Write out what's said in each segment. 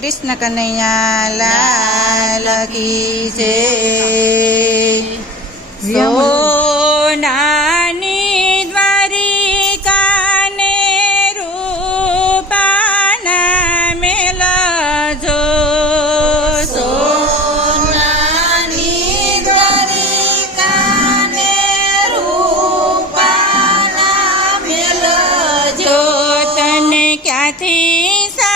कृष्ण कन्हैया लाल की जय सोनानी द्वारिका ने रूपान मेल जो सोनानी द्वारिका ने रूपान जो तन क्या थी सा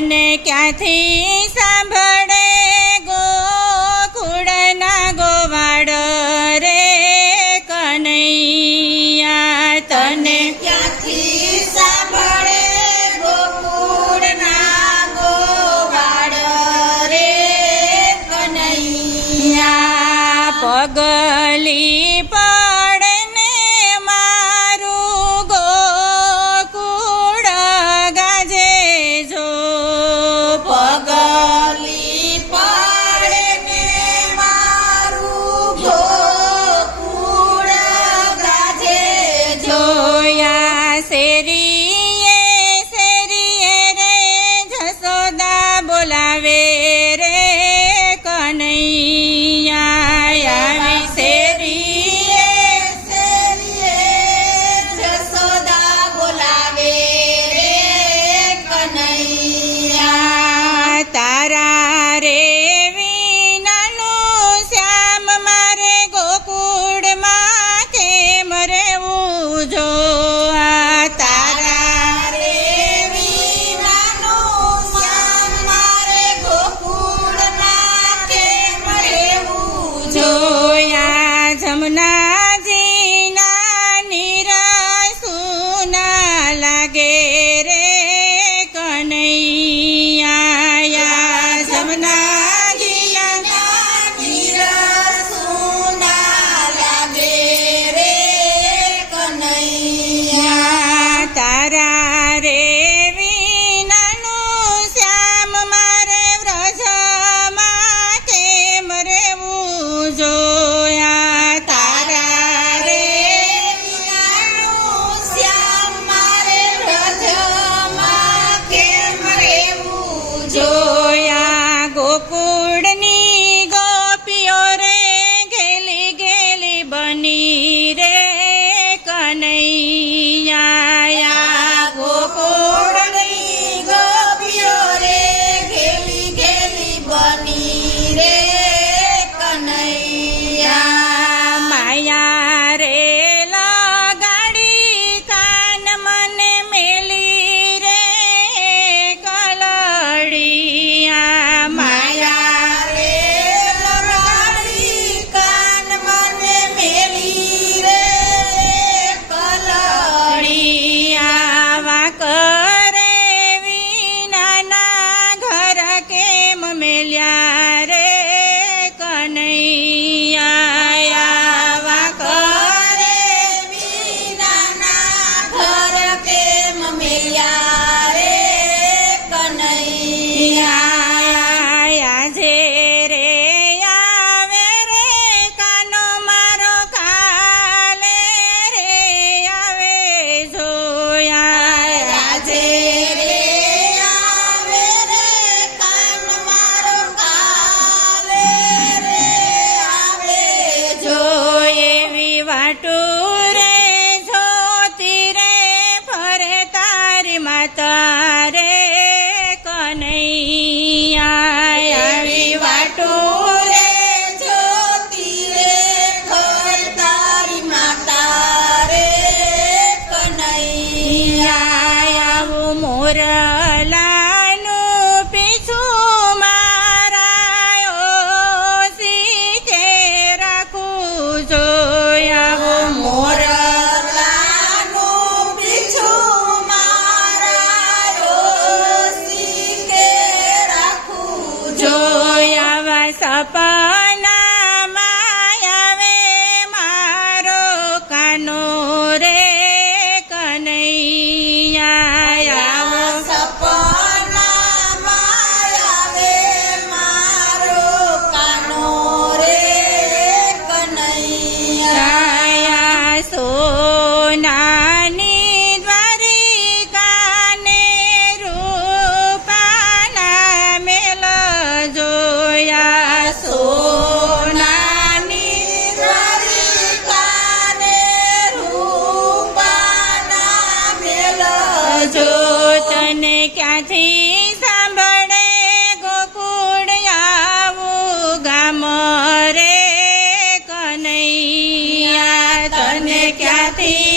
મને ક્યાંથી સાંભળે? ગો ખૂડના ગોવાડ રે કનૈયા, તને ક્યાંથી સાંભળે? ખૂડના ગોવાડ રે કનૈયા, પગલી પર Hallelujah. તારે કનૈયા આવી વાટો રે જ્યોતિ રે ઘર તારી માતા રે કનૈયા. આવું મોરા ख्याति